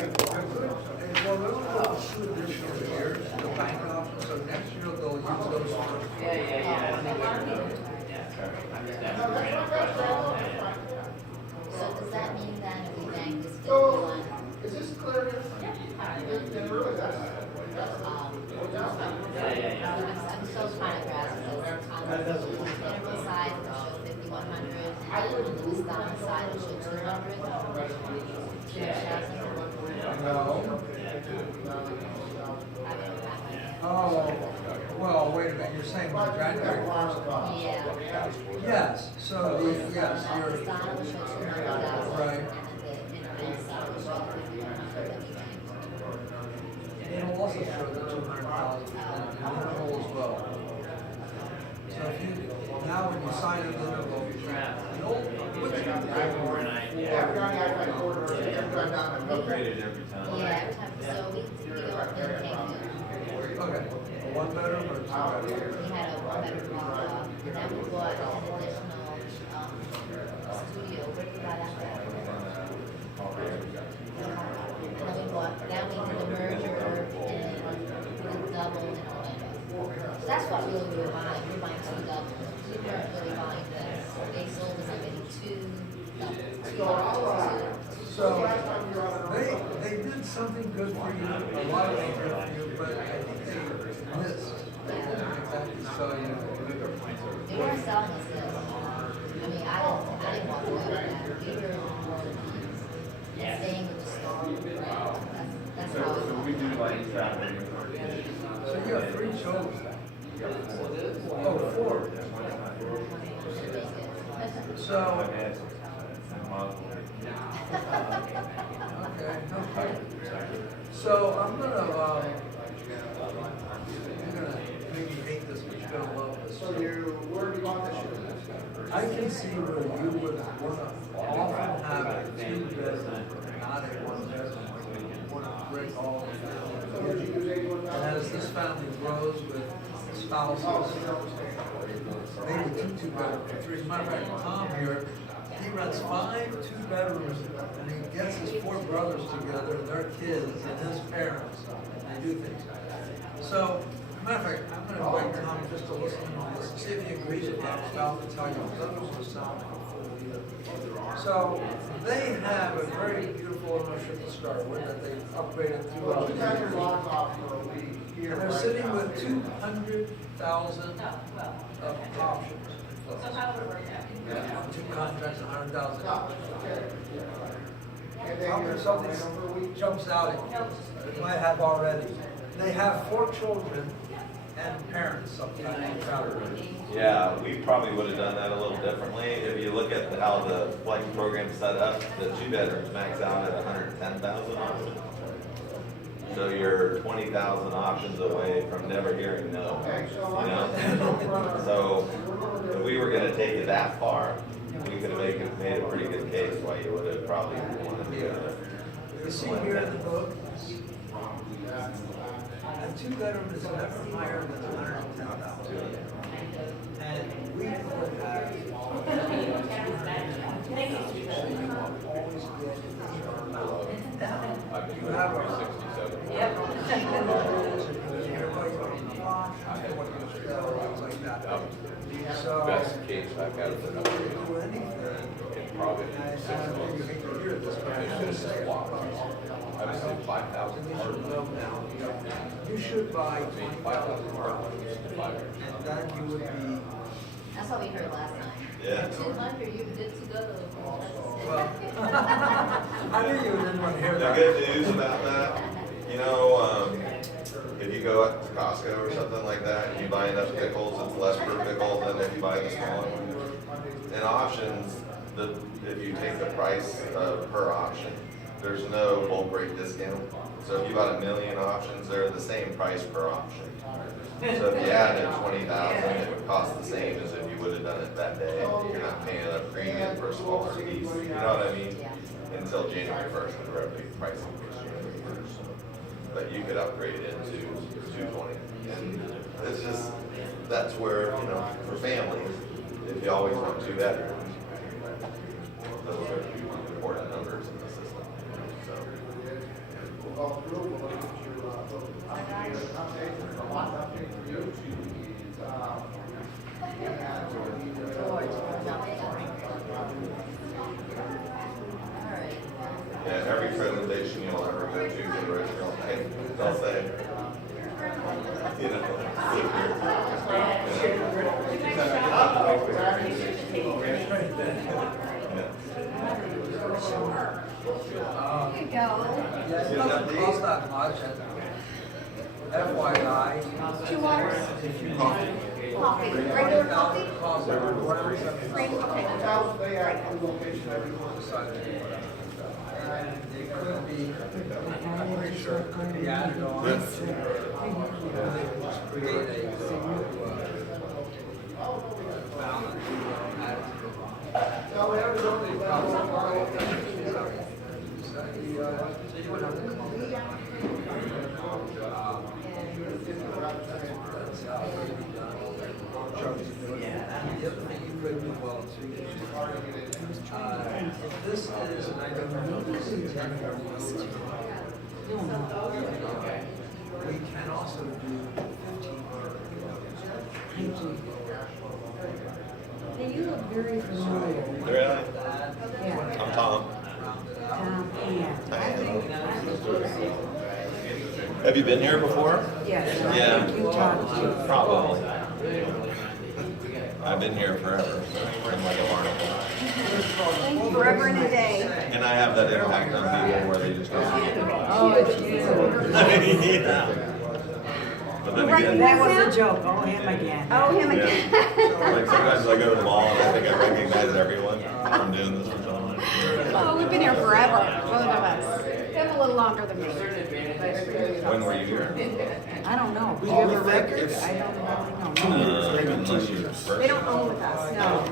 Well, they'll go 2 additional years, the bank option, so next year they'll use those funds. So does that mean then if we bank this 51? Is this clear? And really, that's. I'm still trying to grasp this. On the interval side, it shows 5,100, and then on the Wisconsin side, it shows 200. Oh, well, wait a minute, you're saying the January 1st? Yeah. Yes, so, yes, The you're, Wisconsin will show 200,000. Right. And then the interval side will show 5,100 that we banked. it'll also show the 200,000 in interval as well. So if you, now when you sign an interval, you'll, which Every time I order, every time I'm Upgraded every time. Yeah, every time, so we don't intake new. okay, one bedroom or two bedroom? We had a better block off, and then we bought an additional, studio, where did we buy that from? And then we bought, now we did a merger and we doubled in Orlando. So that's what really we were buying, we were buying 2 doubles, we weren't really buying this, they sold us like maybe 2 doubles, So, they did something good for you, a lot of things good for you, but I think they missed. They didn't exactly sell you. They weren't selling us this. I mean, I didn't walk away with that. We were more than staying with the store. That's how So we do like traveling. So you have 3 children? Oh, 4. So, okay. So I'm gonna maybe hate this, but you're gonna love this. So where do you want this shit? I can see where you would wanna often have a 2-bedroom, not a 1-bedroom, where you wanna break all of Would you use it. 81? And as this family grows with spouses, maybe 2 2-bedroom, 3. Matter of fact, Tom here, he rents 5 2-bedrooms, and he gets his 4 brothers together, their kids, and his parents, and they do things. So, matter of fact, I'm gonna invite Tom just to listen to this, and see if he agrees with that stuff, and tell you, because others will sound like a fool either. So, they have a very beautiful ownership to start with, that they upgraded Well, you got your throughout. lock off for a week here. And they're right sitting now. with 200,000 of options. Two contracts, 100,000. And then How you're come something for a week. jumps out at you? That I have already. They have 4 children and parents sometimes. Yeah, we probably would have done that a little differently. If you look at how the flex program's set up, the 2 bedrooms max out at 110,000 options. So you're 20,000 options away from never hearing no, Okay, so you I'm know? So if we were gonna take it that far, we could have made a pretty good case why you would have probably wanted to go there. You see here in the book, a 2-bedroom is never higher than 110,000. And we would have. Always get you have a. So. Best case I've had for number Do anything. in probably 6 months. You hate to hear this, but I It's should just say a it. lot. I would say 5,000 You hard. should know now. You should buy Between 5,000 hard $20,000, to 5 years. and then you would be, That's what we heard last time. Yeah. 200, you did to go. well, I knew you didn't want to hear The that. good news about that, you know, if you go up to Costco or something like that, and you buy enough pickles, it's less per pickle than if you buy the smaller one. In options, if you take the price per option, there's no bulk rate discount. So if you bought 1 million options, they're the same price per option. So if you added 20,000, it would cost the same as if you would have done it that day. You're not paying a premium for a smaller piece, you know what I mean? Until January 1st, when the revenue pricing goes January 1st. But you could upgrade it to 220. And it's just, that's where, you know, for families, if you always want 2 bedrooms, those are you'll ever go to the restaurant, they'll say, you know, sit Here you go. Yeah, it doesn't cost that much, and FYI. 2 waters? Coffee, regular coffee? Costs around Green, okay. They have a location every $7. And it could be, I'm pretty sure it could be added on. Create a, balance, added to it. No, we have a zoning bylaw. So you would have to come up with that. That's how it would be done. The other thing you could do well too is, if this is, and I don't know, this is 10 we can also do 15. Hey, you look very familiar. Really? Yeah. I'm Tom. Yeah. Have you been here before? Yes. Yeah. You talked to. Probably. I've been here forever, I'm like a barnacle. Thank you. Forever and a day. And I have that impact on people where they just go. Oh, it's you. Yeah. But then again, That was a joke. Oh, him again. Oh, him again. like sometimes I go to the mall and I think I recognize everyone. I'm doing this for so long. Oh, we've been here forever, both of us. Him a little longer than me. When were you here? I don't know. Do you have a record? I don't really know. Unless you first. They don't own with us, no.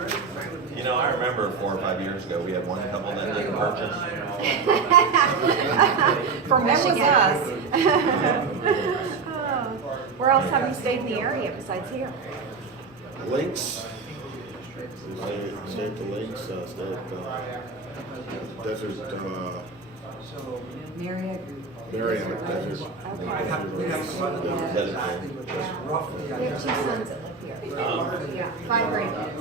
You know, I remember 4 or 5 years ago, we had one couple that didn't purchase. From That was Michigan. us. Oh. Where else have you stayed in the area besides here? Links. Stay at the Links, stay at Desert, Marriott. Marriott Desert. We have one Yeah. exactly, but just roughly. We have 2 sons that live here. Yeah, 5 grandkids.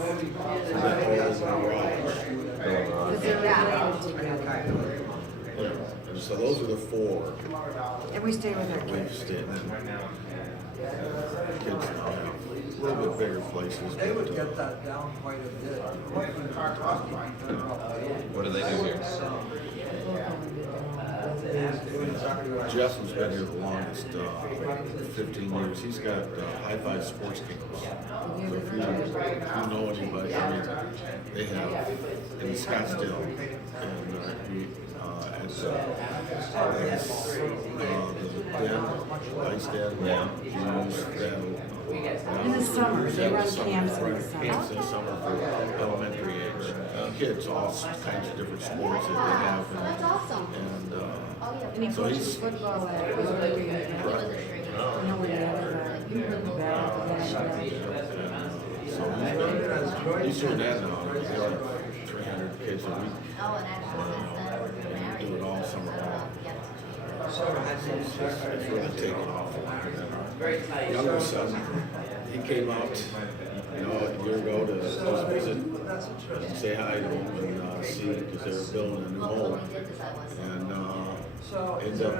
Is that whole garage? Because they're related together. Yeah. And so those are the 4 And we stay with our we've kids. stayed in. Kids have a little bit bigger places, They would but get that down quite a bit. What do they do here? Jeff has been here the longest, 15 years. He's got High Five Sports Kingdoms. So if you know anybody, I mean, they have in Scottsdale and he, the Ice Den, Yeah. In the summer, they run camps in the summer. Camps in the summer for elementary age kids, all kinds of different sports that they have. That's awesome. And, And he so coaches he's, football at Missouri. You know where they so he's doing that now. He's got like 300 kids a week. Oh, and actually, since then, Do it all summer long. It's really taken off. Younger son, he came out, a year ago to just visit and say hi to him and see, because they were building a new home. And ended up,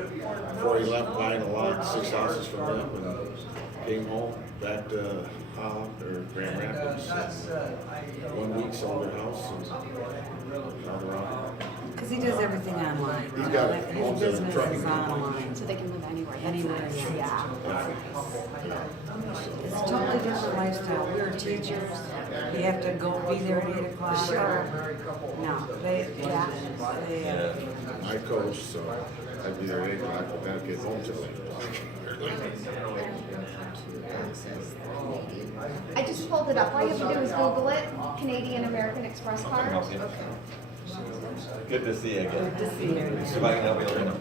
before he left, buying a lot, 6 houses from them, and came home back to Holland or Grand Rapids. 1 week sold their house and turned around. Because he does everything online. He's got His homes in business trucking. is online. So they can live anywhere. That's Anywhere, nice. yeah. Yeah. It's a totally different lifestyle. We're teachers. We have to go be there at 8 o'clock. No, Yeah. I coach, so I'd be there at 8 o'clock, but then I'd get home till 8 o'clock. I just pulled it up. All you have to do is Google it, Canadian American Express card. help you. Good to see you again. Good to see you. See if I can help you later.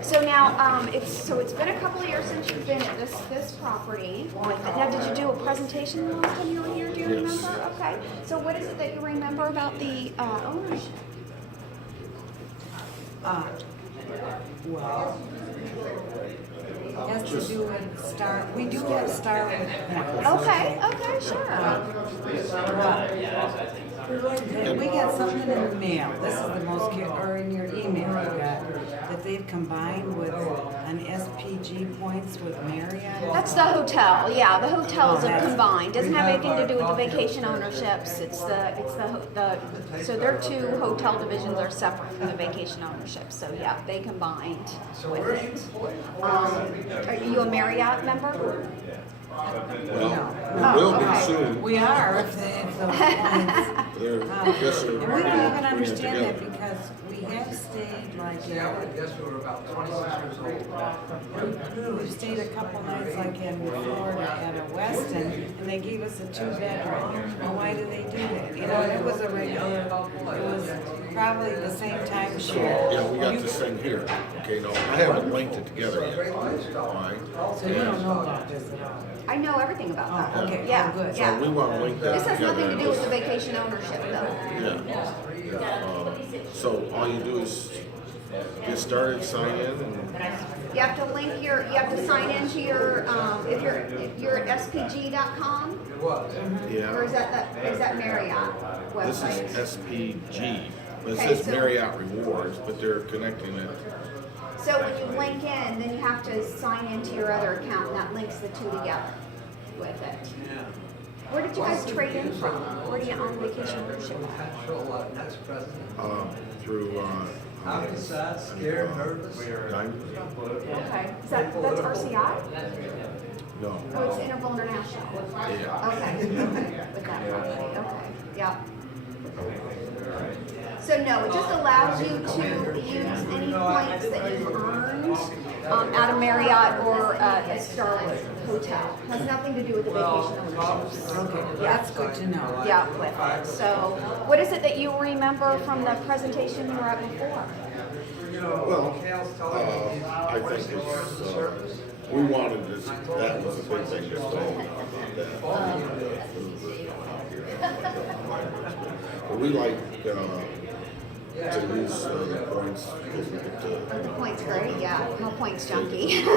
So now, it's been a couple of years since you've been at this property. Now, did you do a presentation the last time you were here? Do you Yes. remember? Okay. So what is it that you remember about the ownership? Well, it has to do with Star, we do have Starwood points. Okay, sure. We got something in the mail, this is the most, or in your email you got, that they've combined with an SPG points with Marriott. That's the hotel, yeah, the hotels Oh, are that's- combined, doesn't have anything to do with the vacation ownerships, so their two hotel divisions are separate from the vacation ownership, so yeah, they combined So with where are you it. employed? Are you a Marriott member? Well, Oh, we will be okay. soon. We are, if the points. They're, And yes, sir. we don't even Bringing it understand that together. because we have stayed like, See, I would guess we were about 26 years old. we've stayed a couple nights like in Florida at a Westin, and they gave us a 2-bedroom. Well, why do they do that? You know, it was a regular, it was probably the same timeshare. Yeah, we got this thing here, okay, no, I haven't linked it together yet, all right? So you don't know about this at all? I know everything about Oh, that. okay. Yeah, Oh, good. So yeah. we wanna link that This together. has nothing to do with the vacation ownership though. Yeah. So all you do is get started, sign in, and You have to you have to sign into your, if you're at spg.com, It was. yeah. or is that Marriott This website? is SPG. It Okay, says so- Marriott Rewards, but they're connecting it. So when you link in, then you have to sign into your other account, and that links the two together with it. Yeah. Where did you guys trade in from? Where do you own vacation ownership at? Potential next president. Through, How you sad, scared, nervous? Diamond? Okay, that's RCI? No. Oh, it's Interval International. Yeah. Okay, with that property, okay, yeah. So no, it just allows you to use any points that you've earned at a Marriott or a Starwood hotel. Has nothing to do with the vacation ownerships. Okay, that's good to know. Yeah, with it. So what is it that you remember from the presentation you were at before? Well, I think it's, we wanted this, that was a big thing, just all about that. But we like, to use the points, because we get to, Points great, yeah. I'm a points junkie. but,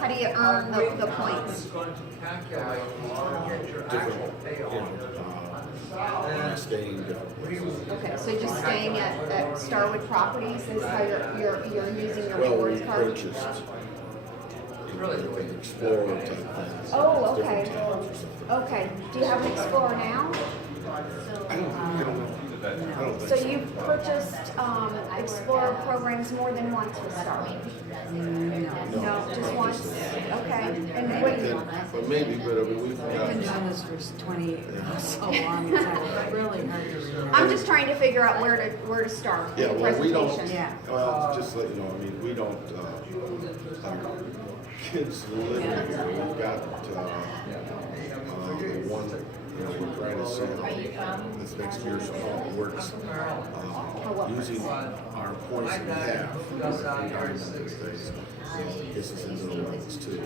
How do you earn the points? It's going to calculate, it's going to get your actual different, payoff. staying different places. Okay, so just staying at Starwood Properties is how you're using your Well, we rewards card? purchased, like an Explorer type thing. Oh, okay. Different towns or something. Okay, do you have an Explorer now? I don't So think so. you've purchased Explorer programs more than once with Starwood? No, just once? Okay. And what, But maybe, but I mean, we've I've been got, doing this for 20, so long, it's really hard to remember. I'm just trying to figure out where to start with yeah, the well, we don't, presentation. Yeah. well, just to let you know, I mean, we don't, kids live here, we've got, one, we're trying to see how this next year's fall works, using our points that we have, diamonds and things, this is into the ones too.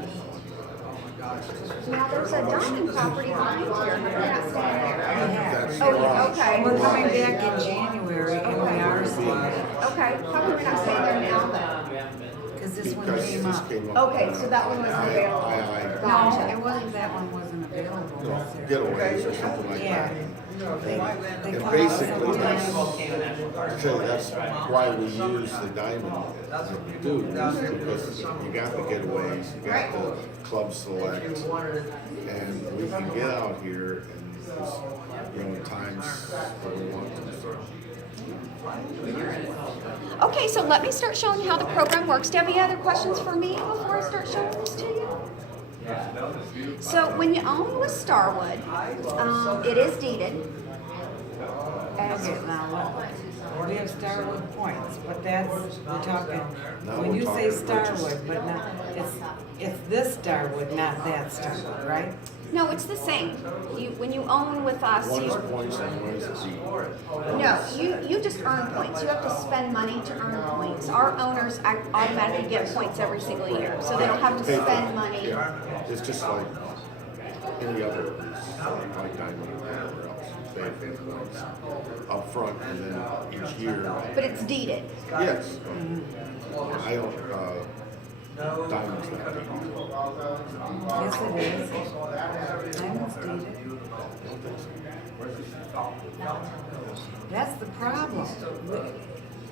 Now, there's a diamond property behind here. How come you're not staying there? That's Oh, garage. okay. We're coming back in January, and we are staying, Okay, how come you're not staying there now then? because this one Because came this up. came up. Okay, so that one wasn't available. I- No, Gotcha. it wasn't, that one wasn't available. No, was there? getaways or something like Yeah. that. They And come out basically, sometimes. that's why we use the diamond dues, because you got the getaways, you got the club select, and we can get out here and just, in times that we want to. Okay, so let me start showing you how the program works. Do you have any other questions for me before I start showing this to you? So when you own with Starwood, it is deeded. As Okay, now what, we have Starwood points, but that's, we're talking, Now when we're you say talking purchase. Starwood, but not, it's this Starwood, not that Starwood, right? no, it's the same. When you own with us, One is points and one is deed. no, you just earn points. You have to spend money to earn points. Our owners automatically get points every single year, so they don't have to spend money. Yeah, it's just like any other lease, like diamond or whatever else. They have points up front and then each year. But it's deeded. Yes. I don't, Diamond's not deed. Yes, it is. Diamond's deeded. That's the problem.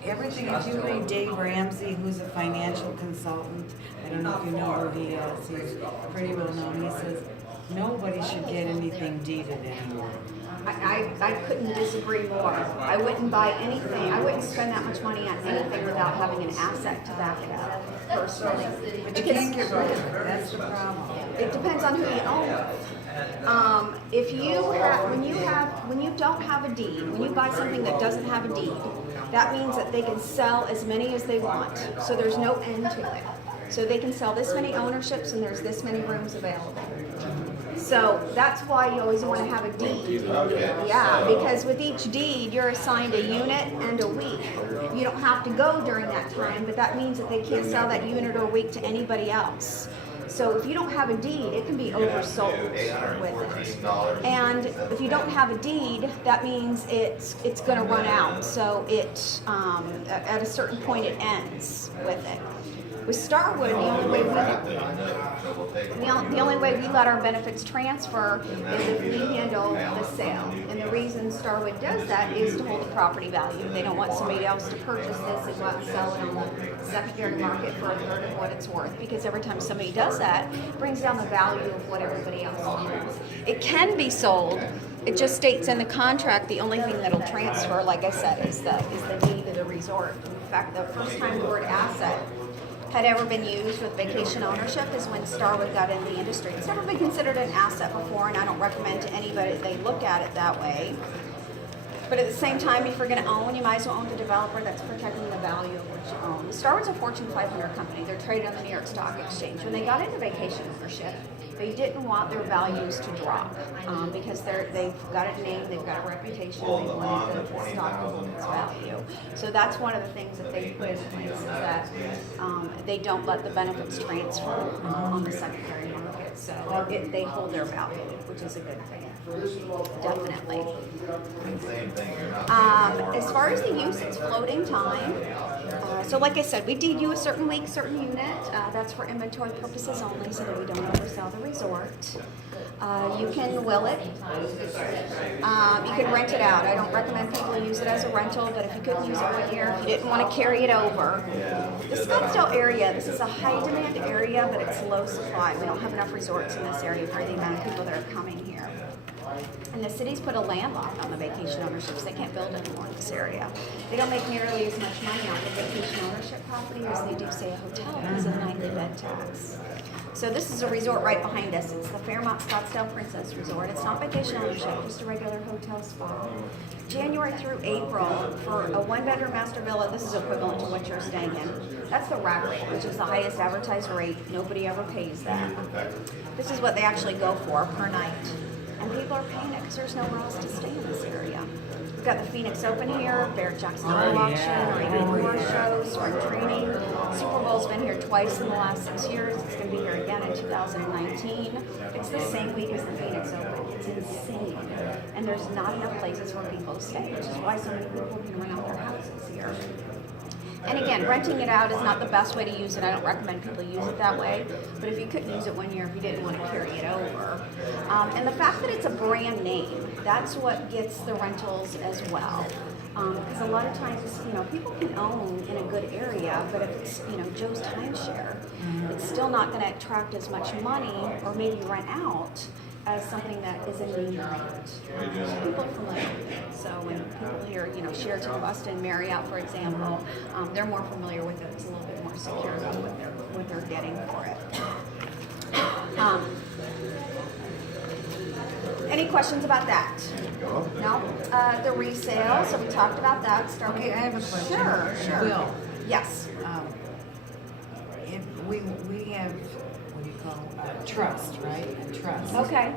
Everything, if you read Dave Ramsey, who's a financial consultant, I don't know if you know who he is, he's pretty well known, he says, nobody should get anything deeded anymore. I couldn't disagree more. I wouldn't buy anything, I wouldn't spend that much money on anything without having an asset to back it up, personally. But you can't get rid of it, that's the problem. It depends on who you own. If you have, when you don't have a deed, when you buy something that doesn't have a deed, that means that they can sell as many as they want. So there's no end to it. So they can sell this many ownerships and there's this many rooms available. So that's why you always want to have a deed. Yeah, because with each deed, you're assigned a unit and a week. You don't have to go during that time, but that means that they can't sell that unit or week to anybody else. So if you don't have a deed, it can be oversold with it. And if you don't have a deed, that means it's going to run out. So it at a certain point it ends with it. With Starwood, the only way we let our benefits transfer is if we handle the sale. And the reason Starwood does that is to hold the property value. They don't want somebody else to purchase this and go out and sell it on the secondary market for a third of what it's worth. Because every time somebody does that, it brings down the value of what everybody else owns. It can be sold. It just states in the contract the only thing that'll transfer, like I said, is the deed of the resort. In fact, the first time the word asset had ever been used with vacation ownership is when Starwood got in the industry. It's never been considered an asset before, and I don't recommend to anybody that they look at it that way. But at the same time, if you're going to own, you might as well own the developer that's protecting the value of what you own. Starwood's a Fortune 500 company. They're traded on the New York Stock Exchange. When they got into vacation ownership, they didn't want their values to drop because they've got a name, they've got a reputation, they wanted the stock to hold its value. So that's one of the things that they put in place is that they don't let the benefits transfer on the secondary market. So they hold their value, which is a good thing. Definitely. Same thing, you're not. As far as the use, it's floating time. So like I said, we deed you a certain week, certain unit. That's for inventory purposes only so that we don't oversell the resort. You can will it. You can rent it out. I don't recommend people use it as a rental, but if you couldn't use it 1 year, if you didn't want to carry it over. The Scottsdale area, this is a high demand area, but it's low supply. We don't have enough resorts in this area for the amount of people that are coming here. And the city's put a landlock on the vacation ownerships. They can't build anymore in this area. They don't make nearly as much money off the vacation ownership property as they do, say, a hotel because of the nightly bed tax. So this is a resort right behind us. It's the Fairmont Scottsdale Princess Resort. It's not vacation ownership, just a regular hotel spa. January through April, for a one-bedroom master villa, this is equivalent to what you're staying in. That's the rack rate, which is the highest advertised rate. Nobody ever pays that. This is what they actually go for per night. And people are paying it because there's nowhere else to stay in this area. We've got the Phoenix Open here, Barrett Jackson Hole Auction, or even horse shows, spring training. Super Bowl's been here twice in the last 6 years. It's going to be here again in 2019. It's the same week as the Phoenix Open. It's insane. And there's not enough places for people to stay, which is why so many people can rent out their houses here. And again, renting it out is not the best way to use it. I don't recommend people use it that way. But if you couldn't use it 1 year, if you didn't want to carry it over. And the fact that it's a brand name, that's what gets the rentals as well. Because a lot of times, people can own in a good area, but if it's, Joe's timeshare, it's still not going to attract as much money or maybe rent out as something that is a name brand. So people are familiar with it. So when people hear, Sheraton Boston, Marriott, for example, they're more familiar with it. It's a little bit more secure about what they're getting for it. Any questions about that? No? The resale, so we talked about that. Okay, I have a question. Sure. Will, Yes. if we have, what do you call it, trust, right? A trust. Okay.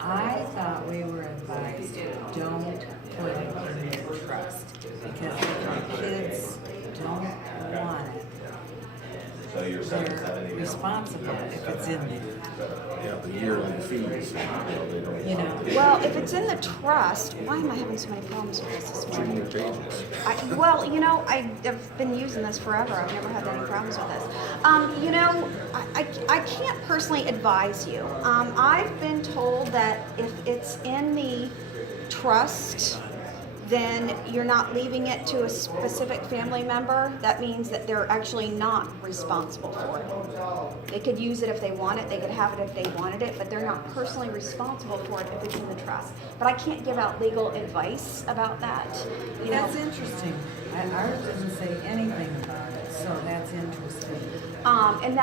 I thought we were advised, don't put it in your trust, because if the kids don't want it, So you're they're responsible if it's in there. Yeah, the yearly fees, they don't. You know. Well, if it's in the trust, why am I having so many problems with this Too morning? many pages. Well, I've been using this forever. I've never had any problems with this. I can't personally advise you. I've been told that if it's in the trust, then you're not leaving it to a specific family member. That means that they're actually not responsible for it. They could use it if they want it, they could have it if they wanted it, but they're not personally responsible for it if it's in the trust. But I can't give out legal advice about that. You know, That's interesting. Ours doesn't say anything about it, so that's interesting. and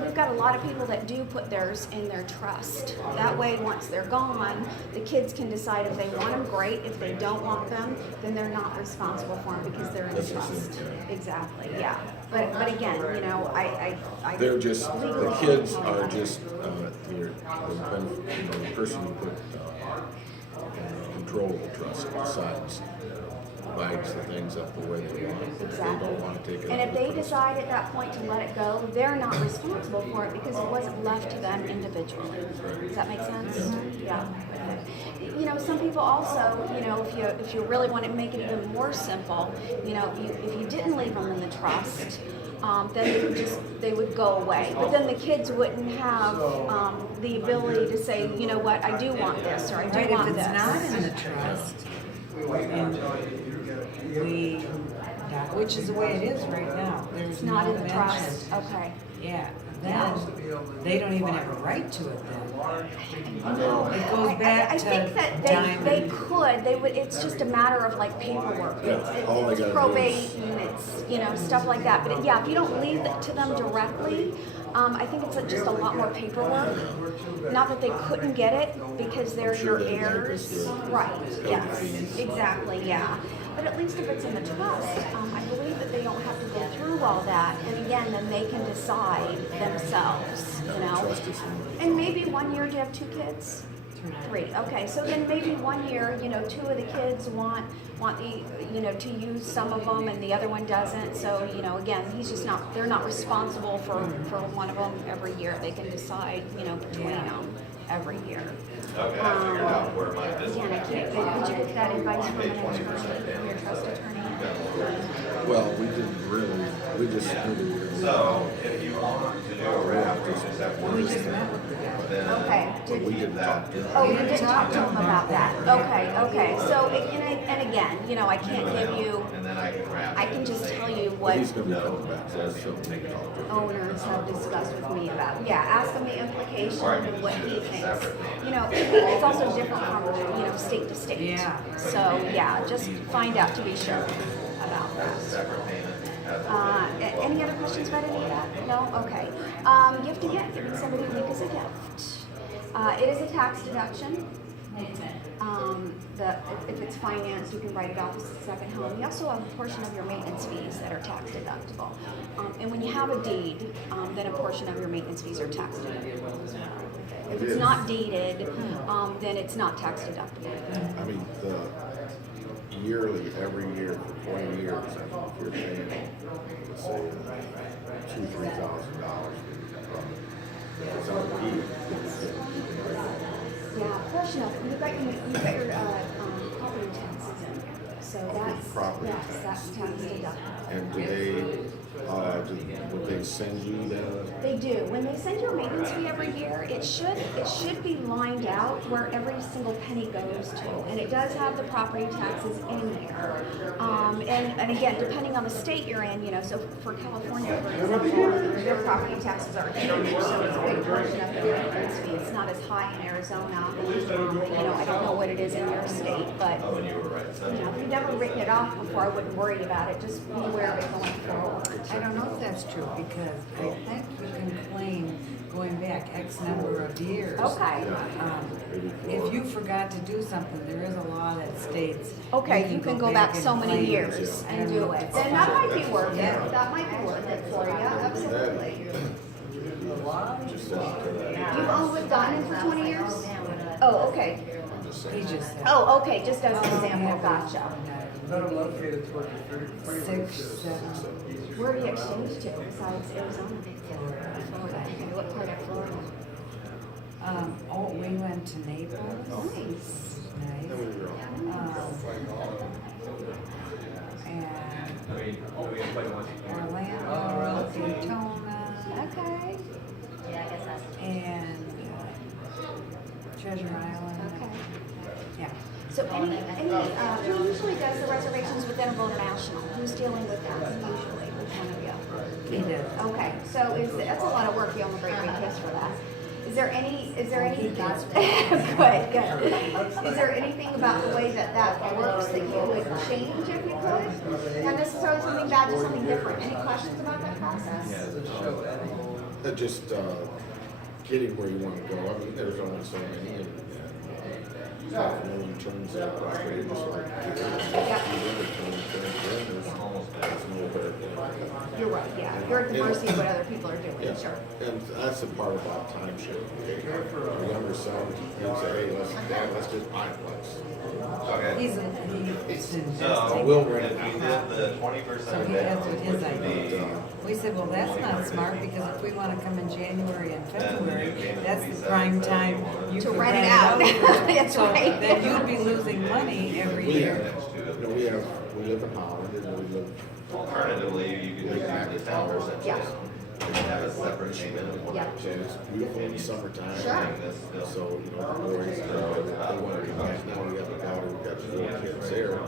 we've got a lot of people that do put theirs in their trust. That way, once they're gone, the kids can decide if they want them, great. If they don't want them, then they're not responsible for them because they're in the That's trust. just it, yeah. Exactly, yeah. But again, I They're just, the legally kids can't are tell you. just, the person who put, control the trust decides, divides the things up the way they want. If they Exactly. don't want to take it. And up if to they the trust. decide at that point to let it go, they're not responsible for it because it wasn't left to them individually. Does that make sense? Yeah. Some people also, if you really want to make it even more simple, if you didn't leave them in the trust, then they would go away. But then the kids wouldn't have the ability to say, you know what, I do want this or I do Right, want if this. it's not in the trust, and we, which is the way it is right now, there's It's no not in the mention. trust. Okay. Yeah, then they don't even have a right to it then. No, It goes back I to think that Diamond. they could, they would, it's just a matter of like paperwork. all they It's gotta do probate is- and it's, stuff like that. But yeah, if you don't leave it to them directly, I think it's just a lot more paperwork. Not that they couldn't get it because they're Sure your they'd like us heirs. to Right, pay yes, the fees. exactly, yeah. But at least if it's in the trust, I believe that they don't have to go through all that. And again, then they can decide themselves, Trust is in the- And maybe 1 year, do you have 2 kids? 3. Okay, so then maybe 1 year, 2 of the kids want the, to use some of them and the other one doesn't. So, again, they're not responsible for one of them every year. They can decide, between them every year. Okay, I figured out where my business. Again, I can't, could you get that advice from an attorney, from your trust attorney? Well, we didn't really, we just knew. So if you want to do a raft, except for We just met with the guy. then Okay. But we didn't talk to Oh, them. you didn't talk to him about that? Okay. So, and again, I can't give you, and then I can wrap. I can just tell you But what he's gonna be coming back, so that's something we can talk to him. owners have discussed with me about. Yeah, ask him the implications and what he thinks. It's also different from, state to state. Yeah. So, yeah, just find out to be sure about that. Separate payment. Any other questions about any of that? No? Okay. Gift to get, giving somebody a week as a gift. It is a tax deduction. If it's financed, you can write it off as a second home. You also have a portion of your maintenance fees that are tax deductible. And when you have a deed, then a portion of your maintenance fees are tax deductible as well. If it's not deeded, then it's not tax deductible. I mean, the yearly, every year for 20 years, I mean, if you're paying, let's say, $2,000-3,000 from, if it's on the deed, Yeah, a portion of it. You've got your property taxes in there. So that's, property yes, tax. that's tax deductible. and do they, would they send you that? They do. When they send you a maintenance fee every year, it should be lined out where every single penny goes to. And it does have the property taxes in there. And again, depending on the state you're in, so for California, for example, their property taxes are huge, so it's a big portion of their maintenance fee. It's not as high in Arizona. I don't know what it is in your state, but if you've never written it off before, I wouldn't worry about it. Just be aware of it going forward. I don't know if that's true because I think you can claim going back X number of years. Okay. If you forgot to do something, there is a law that states. Okay, you can go back so and many claim years it. and do it. Then that might be worth it. That might be worth it for you, absolutely. Just send it to that. You've owned with Diamond for 20 years? Oh, okay. I'm just He saying. just said. Oh, okay, just as an example, gotcha. Located toward the 6, 7. Where do you exchange to besides Arizona? Florida. Okay, what part of Florida? Oh, we went to Naples. Nice. Nice. That was wrong. And Orlando, Daytona, Okay, Yeah, I guess that's. and Treasure Island. okay. Yeah. So who usually does the reservations with Interval International? Who's dealing with that usually, with one of you? He did. Okay, so that's a lot of work, you owe him a great big kiss for that. Is there any, He does. good. Is there anything about the way that works that you would change if you could? Not necessarily something bad, just something different. Any questions about that process? Just getting where you want to go. I mean, there's only so many, and in terms of operating, just like You're right, yeah. You're at the mercy of what other people are doing, Yeah, sure. and that's the part about time sharing. The younger son, he'll say, hey, let's just buy a place. Okay. He's So, investing. Will if rent you it did out. the 20% So he down, has with his which would idea. be, We said, well, that's not smart, because if we wanna come in January and Then the new February, payment that's will be the prime time 771. you To could rent it out. for- That's so right. then you'd be losing money every We year. have, we live in Holland, and we live, alternatively, you could just add the 10% Yeah. down. And have a separate payment of 1%. Yeah. so it's beautiful in the summertime. Sure. And this still- So, you know, the boys, they want to be back now, we got the daughter, we got the 4 kids there.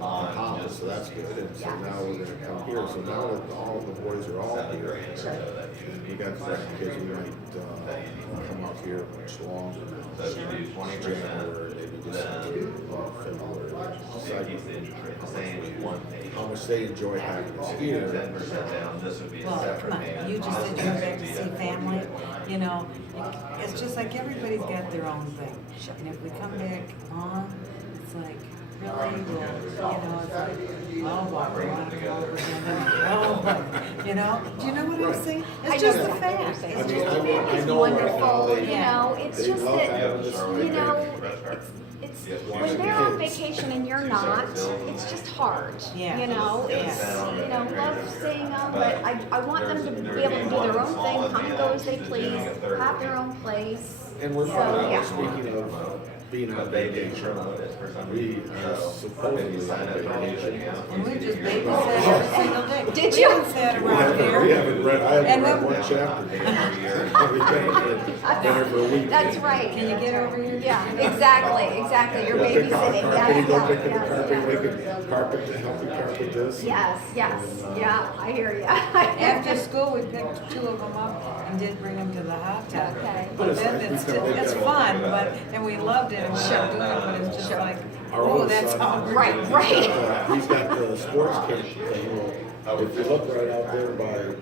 On Holland, just so that's good, and so Yeah. now we're gonna come here, so now that all the boys are all $7 here. grand or so that you would We be got 7 kids, we might, come up here much longer. So if you do 20%, January, maybe just, then February. it keeps the interest rate the same with one payment. How much they enjoy having us here. 10% down, this would be a Well, separate come payment. on, you just said you were back to see family, you know, it's just like everybody's got their own thing. And if we come back on, it's like, really, well, you know, it's like, oh, well, we're on over again. Oh, but, you know, do you know what I'm saying? I It's just know a exactly what fact. you're saying. I It's mean, just a I fact. know right now Wonderful, they- you know, it's they just love that, having this you know, Restaurant. it's, Yes, when watching they're the on kids. vacation and you're not, it's just hard. Yeah. You know, it's, Yeah. you know, love seeing them, but I want them to be able to do their own thing, come and go as they please, have their own place. And we're, So, yeah. speaking of being on But they didn't vacation, promote it for some we reason. are So, supposedly if you sign on up for an vacation. account, And we you just get your- babysat every single day. Did We you? haven't sat We around haven't, here. we haven't read, I And haven't read when- one chapter. Every year. We've been here for a week. That's right. Can you get over here? Yeah, exactly, you're Yeah, pick up babysitting, carpet, you go yeah, pick up the yeah, carpet, yeah. we could carpet, to help you carpet this. Yes, yeah, I hear ya. After school, we picked 2 of them up and did bring them to the hot tub. Okay. But then it's fun, but, and we loved it, and we kept doing it, but it's just like, Our oh, oldest that's son- hungry. Right. He's got the sports camp thing, well, if you look right out there by,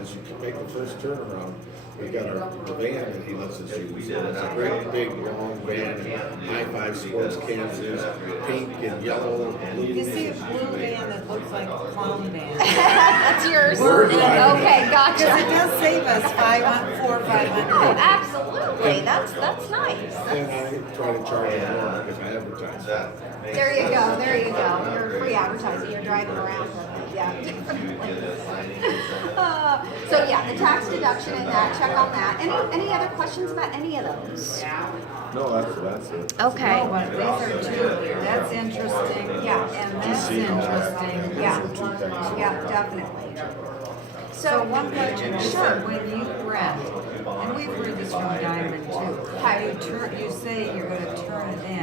as you make the first turnaround, we got the van that he lets us use. It's a great big long van, high five sports cans, there's pink and yellow and blue. You see a blue van that looks like a clown van. That's yours. We're glad. Okay, Because it gotcha. does save us $400 or Oh, $500. absolutely, that's nice. And I try to charge him more because I advertise. That makes There you sense. go, you're free advertising, you're driving around with it, yeah. You get a signing incentive. So yeah, the tax deduction and that, check on that. Any other questions about any of those? No, that's it. Okay. No, but these are 2, that's interesting. Yeah. And that's interesting. Yeah, yeah, definitely. So one question, Sure. sure, when you rent, and we've heard this from Diamond too, Hi. you say you're gonna turn it in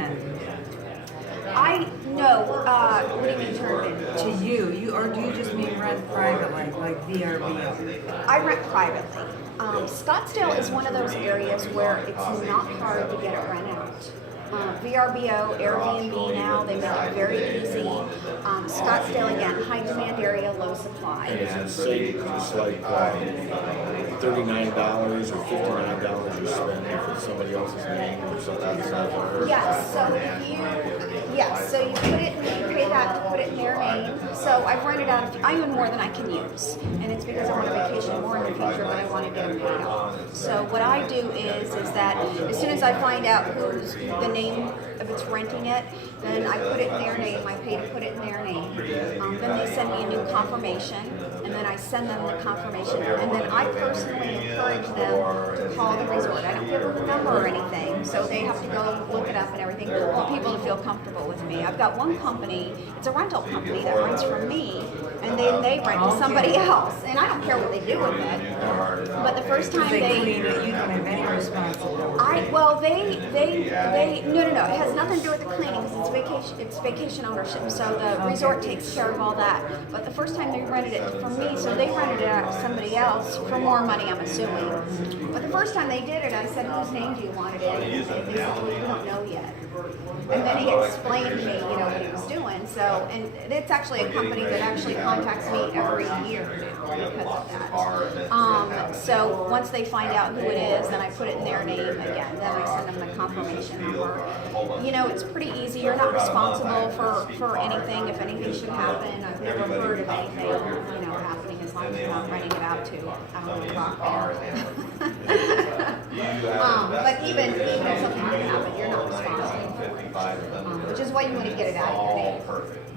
I know, what do you mean turn it in? to you, or do you just mean rent privately, like VRBO? I rent privately. Scottsdale is one of those areas where it's not hard to get a rent out. VRBO, Airbnb now, they make it very easy. Scottsdale, again, high demand area, low supply. And say it's like $39 or $59 you spend if it's somebody else's name or something. Yes, so you put it, you pay out to put it in their name. So I've rented out, I own more than I can use. And it's because I want to vacation more in the future, but I want to get them paid off. So what I do is that as soon as I find out who's the name of it's renting it, then I put it in their name. I pay to put it in their name. Then they send me a new confirmation, and then I send them the confirmation. And then I personally encourage them to call the resort. I don't give them a number or anything, so they have to go look it up and everything. I want people to feel comfortable with me. I've got one company, it's a rental company that rents from me, and then they rent to somebody else. And I don't care what they do with it. But the first time They they clean it, you don't have any responsibility. no. It has nothing to do with the cleaning because it's vacation ownership. So the resort takes care of all that. But the first time they rented it from me, so they rented it out to somebody else for more money, I'm assuming. But the first time they did it, I said, whose name do you want it in? They said, well, we don't know yet. And then he explained to me, what he was doing. So, and it's actually a company that actually contacts me every year now because of that. So once they find out who it is, then I put it in their name again. Then I send them the confirmation number. It's pretty easy. You're not responsible for anything. If anything should happen, I've never heard of anything, happening as long as you're not renting it out to, I don't know, rock band. But even if something did happen, you're not responsible for it. Which is why you want to get it out of your name.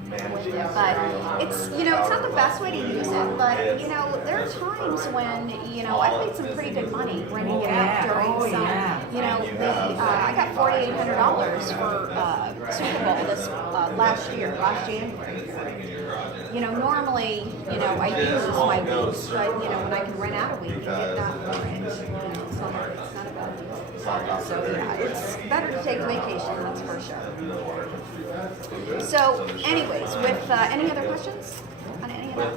But it's, it's not the best way to use it, but, there are times when, I've made some pretty good money renting it out during some, I got $4,800 for Super Bowl this last January. Normally, I use my weeks, but, when I can rent out a week and get that for it, it's not a bad deal. So, yeah, it's better to take vacation, that's for sure. So, anyways, with any other questions on any of that?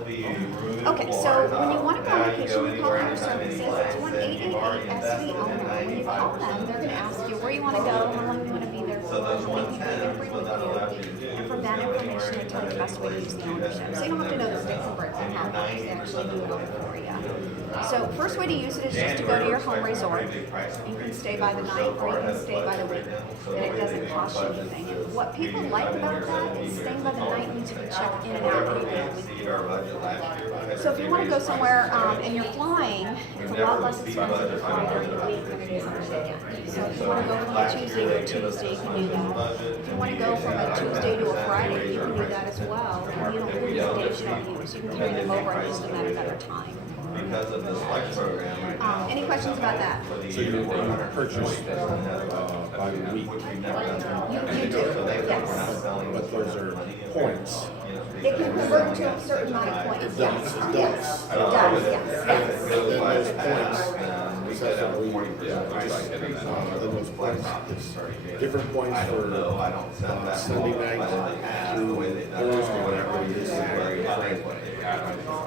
Okay, so when you want to go on vacation, you call our services. It's 1-888-SV-OWNER. When you call them, they're going to ask you where you want to go, how long you want to be there for, how many people you're going to bring with you. And from that information, they tell you the best way to use the ownership. So you don't have to know the dates and births and how they actually do it all for you. So first way to use it is just to go to your home resort. You can stay by the night or you can stay by the week. And it doesn't cost you anything. What people like about that is staying by the night means you can check in and out weekly. So if you want to go somewhere and you're flying, it's a lot less expensive to fly during the week than it is on the weekend. So if you want to go from a Tuesday to a Tuesday, you can do that. If you want to go from a Tuesday to a Friday, you can do that as well. And you don't lose the days you don't use. You can carry them over and use them at another time. Because of this flex program. Any questions about that? So you purchase by the week, You do, yes. but those are points. It can convert to a certain amount of points. It does, it does. Yes, it does, yes. Then those points, separately, then those points, it's different points for Sunday night through Thursday, whatever it is.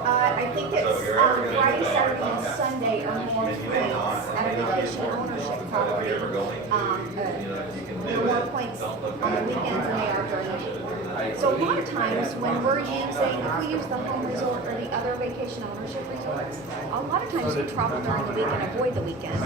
I think it's Friday, Saturday, and Sunday are more points at a vacation ownership property. There are more points on the weekends than they are during the week. So a lot of times when we're using, if we use the home resort or the other vacation ownership resorts, a lot of times we travel during the week and avoid the weekend.